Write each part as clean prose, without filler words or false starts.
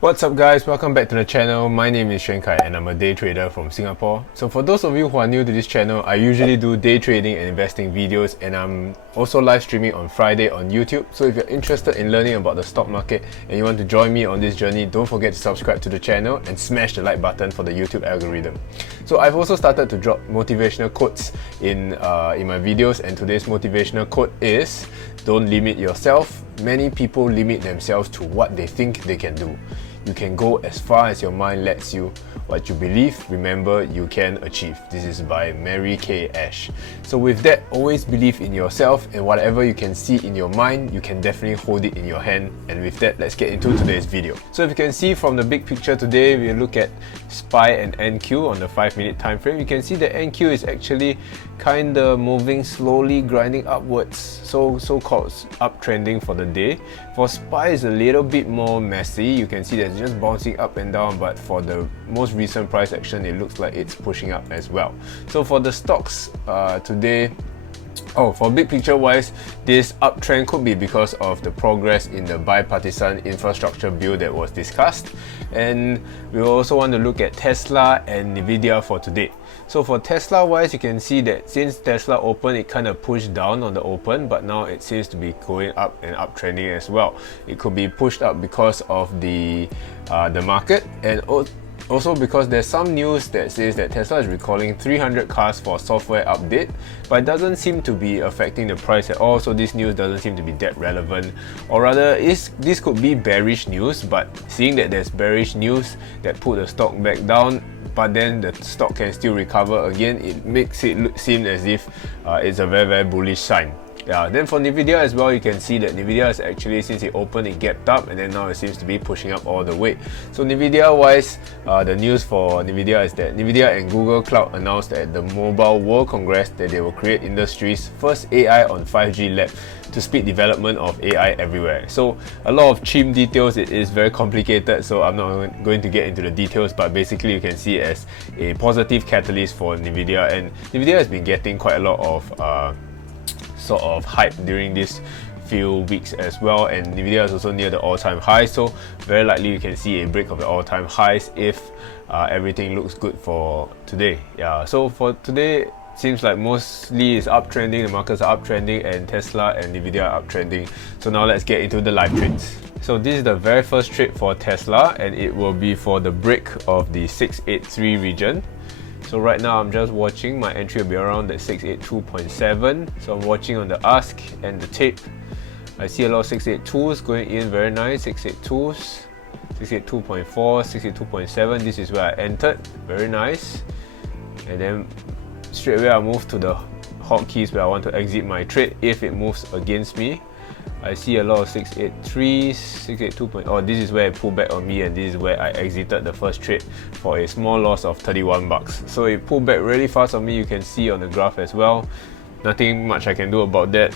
What's up guys, welcome back to the channel. My name is Xuan Kai and I'm a day trader from Singapore. So for those of you who are new to this channel, I usually do day trading and investing videos, and I'm also live streaming on Friday on YouTube. So if you're interested in learning about the stock market and you want to join me on this journey, don't forget to subscribe to the channel and smash the like button for the YouTube algorithm. So I've also started to drop motivational quotes in my videos, and today's motivational quote is, don't limit yourself. Many people limit themselves to what they think they can do. You can go as far as your mind lets you. What you believe, remember, you can achieve. This is by Mary Kay Ash. So with that, always believe in yourself, and whatever you can see in your mind, you can definitely hold it in your hand. And with that, let's get into today's video. So if you can see from the big picture today, we look at SPY and NQ on the 5-minute time frame. You can see that NQ is actually kind of moving slowly, grinding upwards, so-called uptrending for the day. For SPY is a little bit more messy. You can see that it's just bouncing up and down, but for the most recent price action, it looks like it's pushing up as well. So for the stocks today, for big picture wise, this uptrend could be because of the progress in the bipartisan infrastructure bill that was discussed. And we also want to look at Tesla and Nvidia for today. So for Tesla wise, you can see that since Tesla opened, it kind of pushed down on the open, but now it seems to be going up and uptrending as well. It could be pushed up because of the market, and also because there's some news that says that Tesla is recalling 300 cars for software update, but it doesn't seem to be affecting the price at all. So this news doesn't seem to be that relevant, or rather this could be bearish news, but seeing that there's bearish news that put the stock back down, but then the stock can still recover again, it makes it seem as if it's a very bullish sign. Then for Nvidia as well, you can see that Nvidia is actually, since it opened, it gapped up, and then now it seems to be pushing up all the way. So Nvidia wise, the news for Nvidia is that Nvidia and Google Cloud announced at the Mobile World Congress that they will create industry's first AI on 5G lab to speed development of AI everywhere. So a lot of chim details, it is very complicated, so I'm not going to get into the details, but basically you can see it as a positive catalyst for Nvidia, and Nvidia has been getting quite a lot of sort of hype during these few weeks as well, and Nvidia is also near the all-time high, so very likely you can see a break of the all-time highs if everything looks good for today. So for today, seems like mostly it's uptrending, the markets are uptrending, and Tesla and Nvidia are uptrending. So now let's get into the live trades. So this is the very first trade for Tesla, and it will be for the break of the 683 region. So right now I'm just watching, my entry will be around the 682.7. So I'm watching on the ask and the tape. I see a lot of 682s going in, very nice, 682s, 682.4, 682.7, this is where I entered, very nice. And then straight away I move to the hotkeys where I want to exit my trade if it moves against me. I see a lot of 683s, 682. This is where it pulled back on me, and this is where I exited the first trade for a small loss of 31 bucks. So it pulled back really fast on me, you can see on the graph as well. Nothing much I can do about that.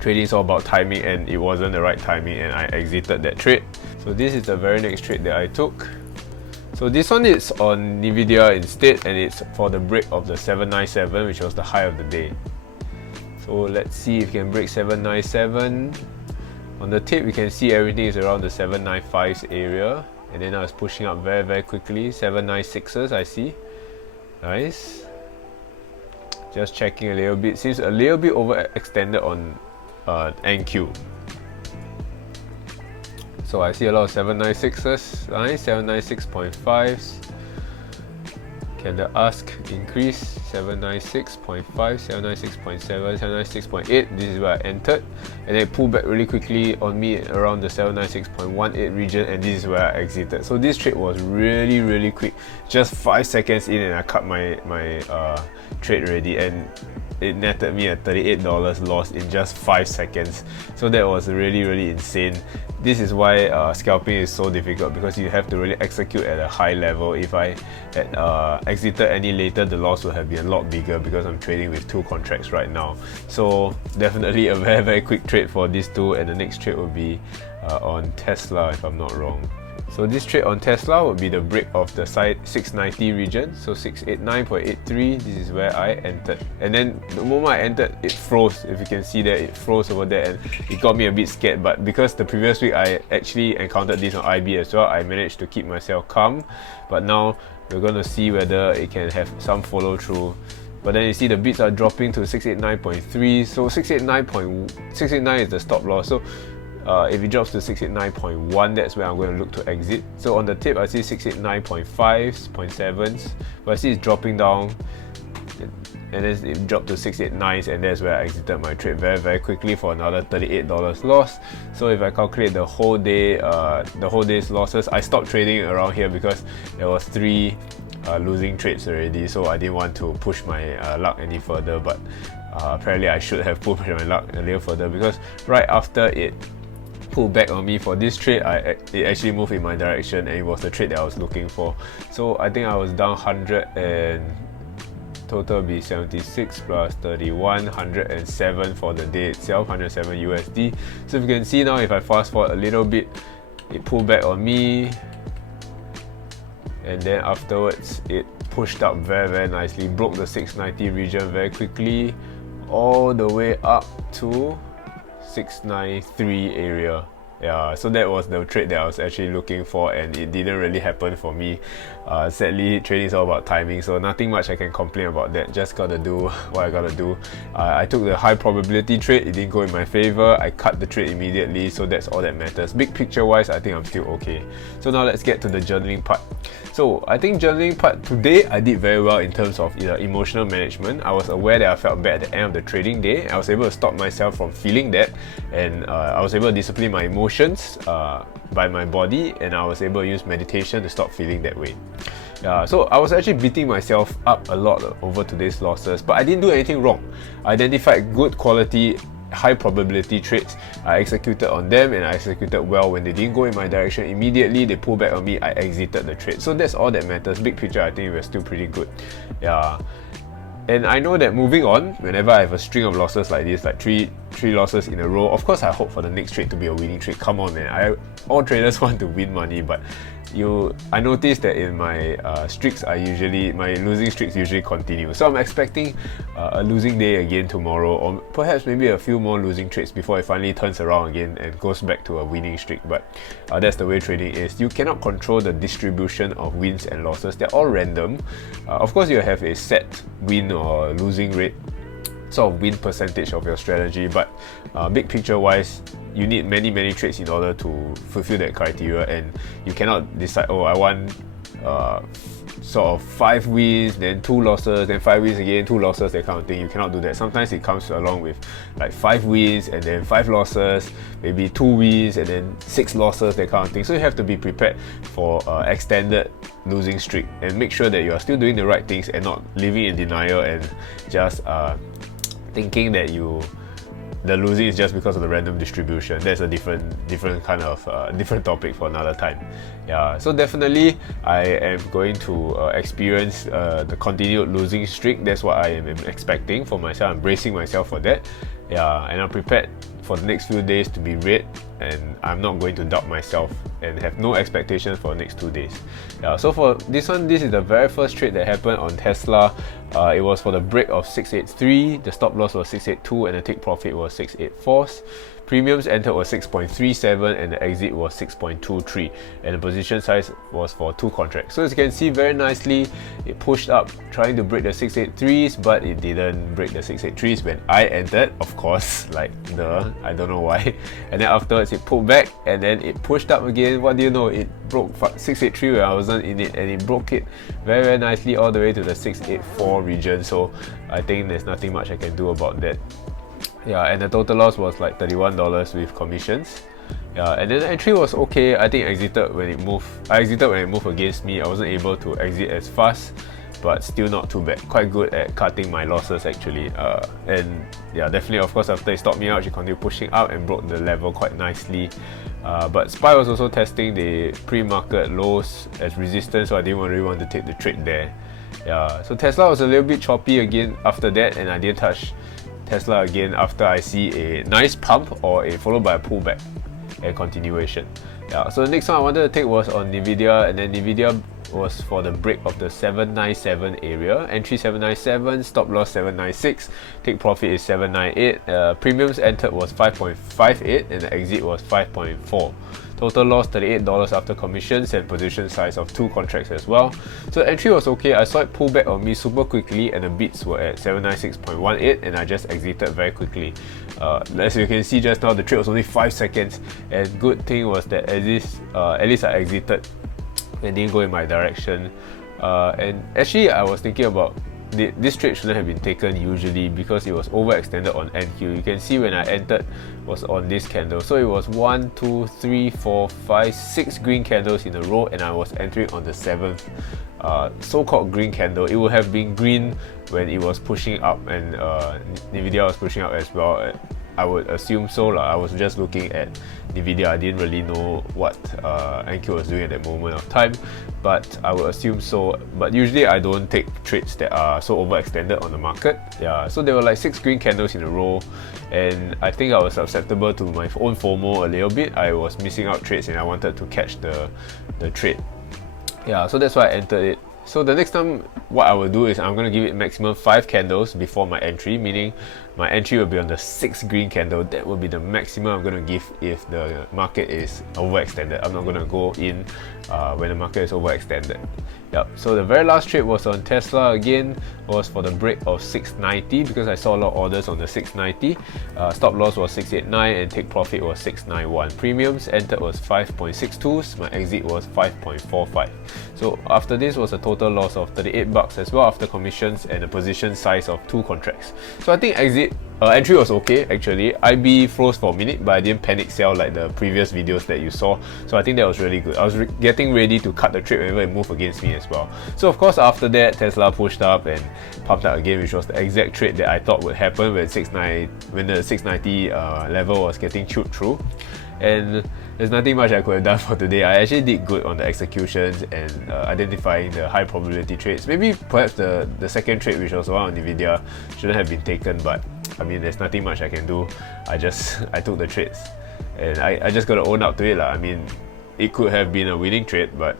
Trading is all about timing, and it wasn't the right timing, and I exited that trade. So this is the very next trade that I took. So this one is on Nvidia instead, and it's for the break of the 797, which was the high of the day. So let's see if we can break 797. On the tape, we can see everything is around the 795s area, and then I was pushing up very quickly. 796s, I see. Nice. Just checking a little bit. Seems a little bit overextended on NQ. So I see a lot of 796s. Nice. 796.5s. Can the ask increase? 796.5, 796.7, 796.8. This is where I entered, and then it pulled back really quickly on me around the 796.18 region, and this is where I exited. So this trade was really quick, just 5 seconds in, and I cut my trade already, and it netted me a $38 loss in just 5 seconds. So that was really insane. This is why scalping is so difficult, because you have to really execute at a high level. If I had exited any later, the loss would have been a lot bigger, because I'm trading with 2 contracts right now. So definitely a very quick trade for these two, and the next trade will be on Tesla, if I'm not wrong. So this trade on Tesla would be the break of the side 690 region, so 689.83, this is where I entered. And then the moment I entered, it froze. If you can see that, it froze over there, and it got me a bit scared. But because the previous week I actually encountered this on IB as well, I managed to keep myself calm. But now we're going to see whether it can have some follow through. But then you see the bids are dropping to 689.3, so 689 is the stop loss. So if it drops to 689.1, that's where I'm going to look to exit. So on the tip, I see 689.5s, 0.7s, but I see it's dropping down, and then it dropped to 689s, and that's where I exited my trade very quickly for another $38 loss. So if I calculate the whole day, the whole day's losses, I stopped trading around here because there was 3 losing trades already, so I didn't want to push my luck any further. But apparently I should have pushed my luck a little further, because right after it pulled back on me for this trade, it actually moved in my direction, and it was the trade that I was looking for. So I think I was down 100, and total be 76 plus 31, 107 for the day itself, 107 USD. So if you can see now, if I fast forward a little bit, it pulled back on me, and then afterwards it pushed up very nicely, broke the 690 region very quickly, all the way up to 693 area. Yeah, so that was the trade that I was actually looking for, and it didn't really happen for me. Sadly, trading is all about timing, so nothing much I can complain about that. Just gotta do what I gotta do. I took the high probability trade, it didn't go in my favor. I cut the trade immediately, so that's all that matters. Big picture wise, I think I'm still okay. So now let's get to the journaling part. So I think journaling part today, I did very well in terms of emotional management. I was aware that I felt bad at the end of the trading day. I was able to stop myself from feeling that, and I was able to discipline my emotions by my body, and I was able to use meditation to stop feeling that way. So I was actually beating myself up a lot over today's losses, but I didn't do anything wrong. I identified good quality, high probability trades. I executed on them, and I executed well. When they didn't go in my direction immediately, they pulled back on me, I exited the trade. So that's all that matters. Big picture, I think we're still pretty good. And I know that moving on, whenever I have a string of losses like this, like three losses in a row, of course I hope for the next trade to be a winning trade. Come on, man. All traders want to win money, but I noticed that in my streaks, my losing streaks usually continue. So I'm expecting a losing day again tomorrow, or perhaps maybe a few more losing trades before it finally turns around again and goes back to a winning streak. But that's the way trading is. You cannot control the distribution of wins and losses. They're all random. Of course, you have a set win or losing rate, sort of win percentage of your strategy, but big picture wise, you need many trades in order to fulfill that criteria, and you cannot decide, oh, I want sort of 5 wins, then 2 losses, then 5 wins again, 2 losses, that kind of thing. You cannot do that. Sometimes it comes along with like 5 wins and then 5 losses, maybe 2 wins and then 6 losses, that kind of thing. So you have to be prepared for extended losing streak, and make sure that you are still doing the right things and not living in denial and just thinking that the losing is just because of the random distribution. That's a different kind of different topic for another time. So definitely I am going to experience the continued losing streak. That's what I am expecting for myself. I'm bracing myself for that. And I'm prepared for the next few days to be red, and I'm not going to doubt myself and have no expectations for the next 2 days. So for this one, this is the very first trade that happened on Tesla. It was for the break of 683, the stop loss was 682, and the take profit was 684. Premiums entered was 6.37, and the exit was 6.23, and the position size was for 2 contracts. So as you can see very nicely, it pushed up trying to break the 683s, but it didn't break the 683s when I entered, of course, like I don't know why. And then afterwards it pulled back, and then it pushed up again. What do you know, it broke 683 when I wasn't in it, and it broke it very nicely all the way to the 684 region. So I think there's nothing much I can do about that. And the total loss was like $31 with commissions. And then the entry was okay. I think I exited when it moved against me. I wasn't able to exit as fast, but still not too bad. Quite good at cutting my losses actually. And definitely, of course, after it stopped me out, she continued pushing up and broke the level quite nicely. But SPY was also testing the pre-market lows as resistance, so I didn't really want to take the trade there. So Tesla was a little bit choppy again after that, and I didn't touch Tesla again after I see a nice pump followed by a pullback and continuation. Yeah, so the next one I wanted to take was on Nvidia, and then Nvidia was for the break of the 797 area. Entry 797, stop loss 796, take profit is 798. Premiums entered was 5.58 and the exit was 5.4. Total loss $38 after commissions and position size of 2 contracts as well. So the entry was okay. I saw it pull back on me super quickly and the bids were at 796.18 and I just exited very quickly. As you can see just now, the trade was only 5 seconds, and good thing was that at least I exited and didn't go in my direction. And actually I was thinking about this trade shouldn't have been taken usually because it was overextended on NQ. You can see when I entered was on this candle. So it was 1, 2, 3, 4, 5, 6 green candles in a row, and I was entering on the 7th so-called green candle. It would have been green when it was pushing up and Nvidia was pushing up as well. I would assume so. I was just looking at Nvidia. I didn't really know what NQ was doing at that moment of time, but I would assume so. But usually I don't take trades that are so overextended on the market. Yeah, so there were like 6 green candles in a row, and I think I was susceptible to my own FOMO a little bit. I was missing out trades and I wanted to catch the trade. Yeah, so that's why I entered it. So the next time what I will do is I'm going to give it maximum 5 candles before my entry, meaning my entry will be on the 6th green candle. That will be the maximum I'm going to give if the market is overextended. I'm not going to go in when the market is overextended. Yep. So the very last trade was on Tesla again, was for the break of 690 because I saw a lot of orders on the 690. Stop loss was 689 and take profit was 691. Premiums entered was 5.62. My exit was 5.45. So after this was a total loss of $38 as well after commissions and a position size of 2 contracts. So I think entry was okay actually. IB froze for a minute, but I didn't panic sell like the previous videos that you saw. So I think that was really good. I was getting ready to cut the trade whenever it moved against me as well. So of course after that, Tesla pushed up and pumped up again, which was the exact trade that I thought would happen when the 690 level was getting chewed through. And there's nothing much I could have done for today. I actually did good on the executions and identifying the high probability trades. Maybe perhaps the second trade, which was one on Nvidia, shouldn't have been taken, but I mean there's nothing much I can do. I took the trades and I just gotta own up to it. I mean, it could have been a winning trade, but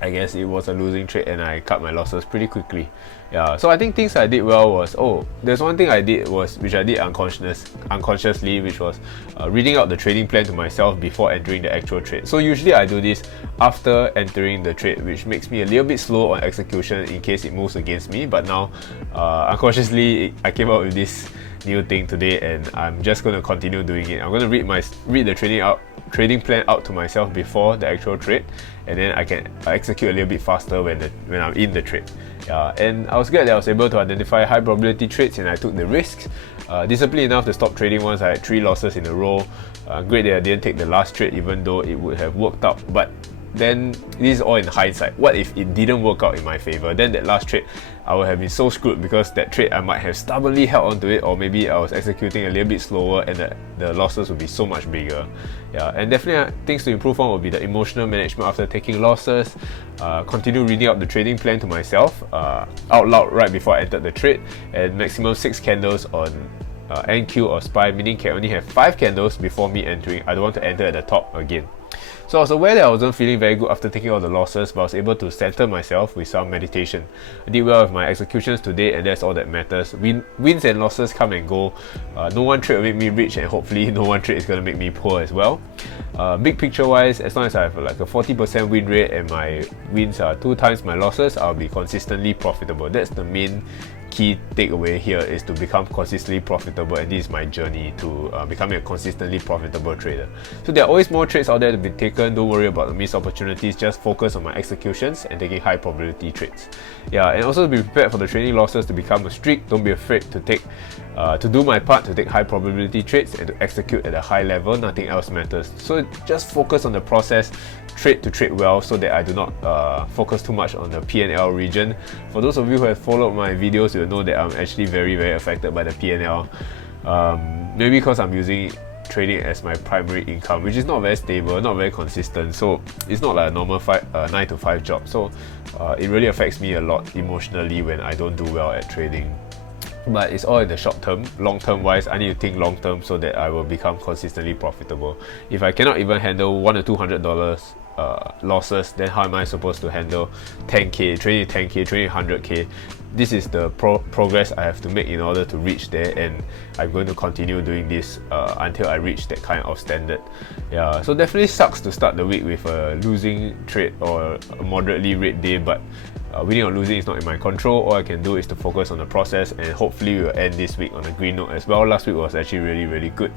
I guess it was a losing trade and I cut my losses pretty quickly. Yeah, so I think things I did well was, there's one thing I did which I did unconsciously, which was reading out the trading plan to myself before entering the actual trade. So usually I do this after entering the trade, which makes me a little bit slow on execution in case it moves against me. But now unconsciously I came up with this new thing today and I'm just going to continue doing it. I'm going to read the trading plan out to myself before the actual trade, and then I can execute a little bit faster when I'm in the trade. And I was glad that I was able to identify high probability trades and I took the risks. Disciplined enough to stop trading once I had 3 losses in a row. Great that I didn't take the last trade even though it would have worked out, but then this is all in hindsight. What if it didn't work out in my favor? Then that last trade I would have been so screwed because that trade I might have stubbornly held onto it, or maybe I was executing a little bit slower and the losses would be so much bigger. Yeah, and definitely things to improve on would be the emotional management after taking losses. Continue reading out the trading plan to myself out loud right before I entered the trade, and maximum 6 candles on NQ or SPY, meaning can only have 5 candles before me entering. I don't want to enter at the top again. So I was aware that I wasn't feeling very good after taking all the losses, but I was able to center myself with some meditation. I did well with my executions today, and that's all that matters. Wins and losses come and go. No one trade will make me rich, and hopefully no one trade is going to make me poor as well. Big picture wise, as long as I have like a 40% win rate and my wins are 2 times my losses, I'll be consistently profitable. That's the main key takeaway here, is to become consistently profitable, and this is my journey to becoming a consistently profitable trader. So there are always more trades out there to be taken. Don't worry about the missed opportunities, just focus on my executions and taking high probability trades. Yeah, and also be prepared for the trading losses to become a streak. Don't be afraid to do my part to take high probability trades and to execute at a high level. Nothing else matters. So just focus on the process, trade to trade well, so that I do not focus too much on the P&L region. For those of you who have followed my videos, you'll know that I'm actually very, very affected by the P&L. Maybe because I'm using trading as my primary income, which is not very stable, not very consistent. So it's not like a normal 9 to 5 job. So it really affects me a lot emotionally when I don't do well at trading. but it's all in the short term. Long term wise, I need to think long term so that I will become consistently profitable. If I cannot even handle $100 to $200 losses, then how am I supposed to handle 10k, trading 10k, trading 100k? This is the progress I have to make in order to reach there, and I'm going to continue doing this until I reach that kind of standard. Yeah, so definitely sucks to start the week with a losing trade or a moderately red day, but winning or losing is not in my control. All I can do is to focus on the process, and hopefully we'll end this week on a green note as well. Last week was actually really good.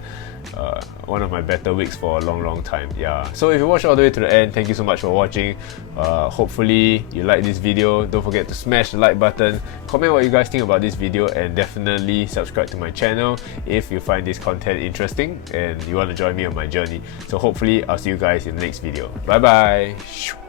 One of my better weeks for a long time. Yeah, so if you watched all the way to the end, thank you so much for watching. Hopefully you like this video. Don't forget to smash the like button, comment what you guys think about this video, and definitely subscribe to my channel if you find this content interesting and you want to join me on my journey. So hopefully I'll see you guys in the next video. Bye bye.